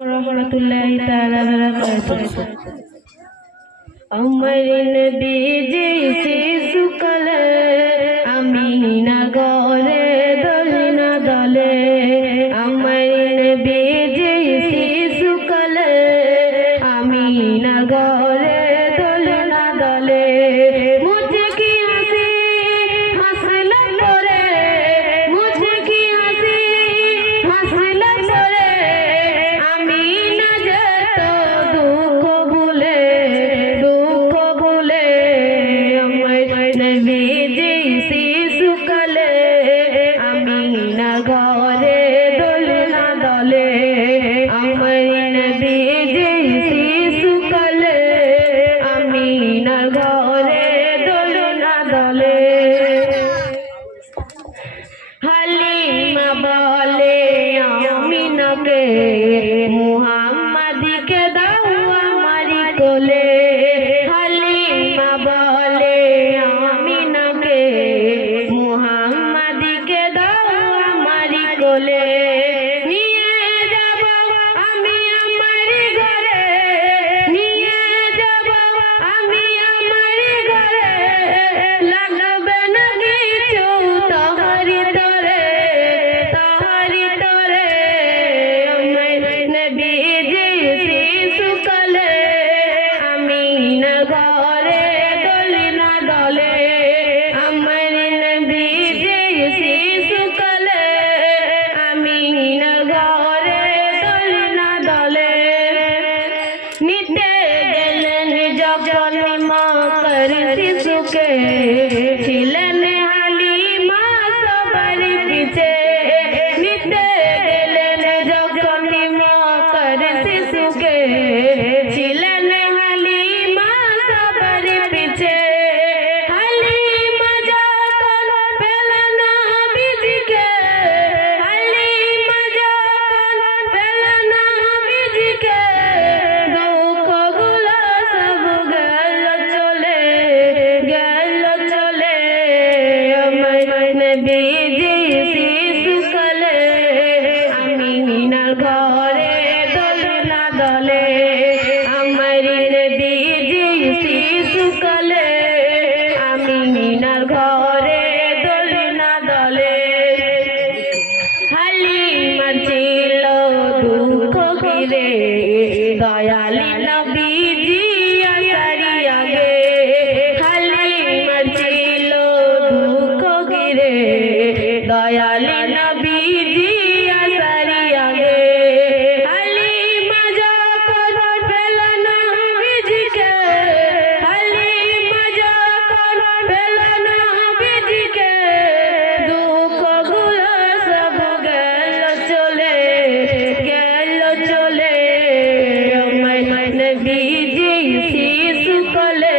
রহমতুল্লাহি তাআলা বারাকাতুহু। আমার নবী শিশুকালে আমি না দলে। আমার নবী যে শিশুকালে আমি না গরে দলে। মুঝে কি হাসি, হাসল করে মুঝে কি হাসি, হাসল করে ঘরে দোলনা দলে, আমার যে শিশুকালে আমি না দোলনা দলে। হালিমা বলে আমিনাকে মুহাম্মাদিকে দাও वाली माँ करती सुखे শিশুকালে আমি মিনার ঘরে দোলনা দলে। হালিমা ছিল দুঃখ ঘিরে দয়ালি নবীজি শিশুকলে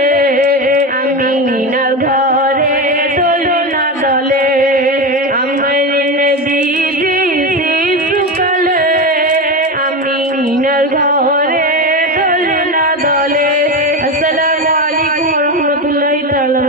আমি না ঘরে দোলনা দলে। আমার নদী শিশুকলে আমি না ঘরে দোলনা দলে। আসসালামু আলাইকুম ওয়া রাহমাতুল্লাহি তাআলা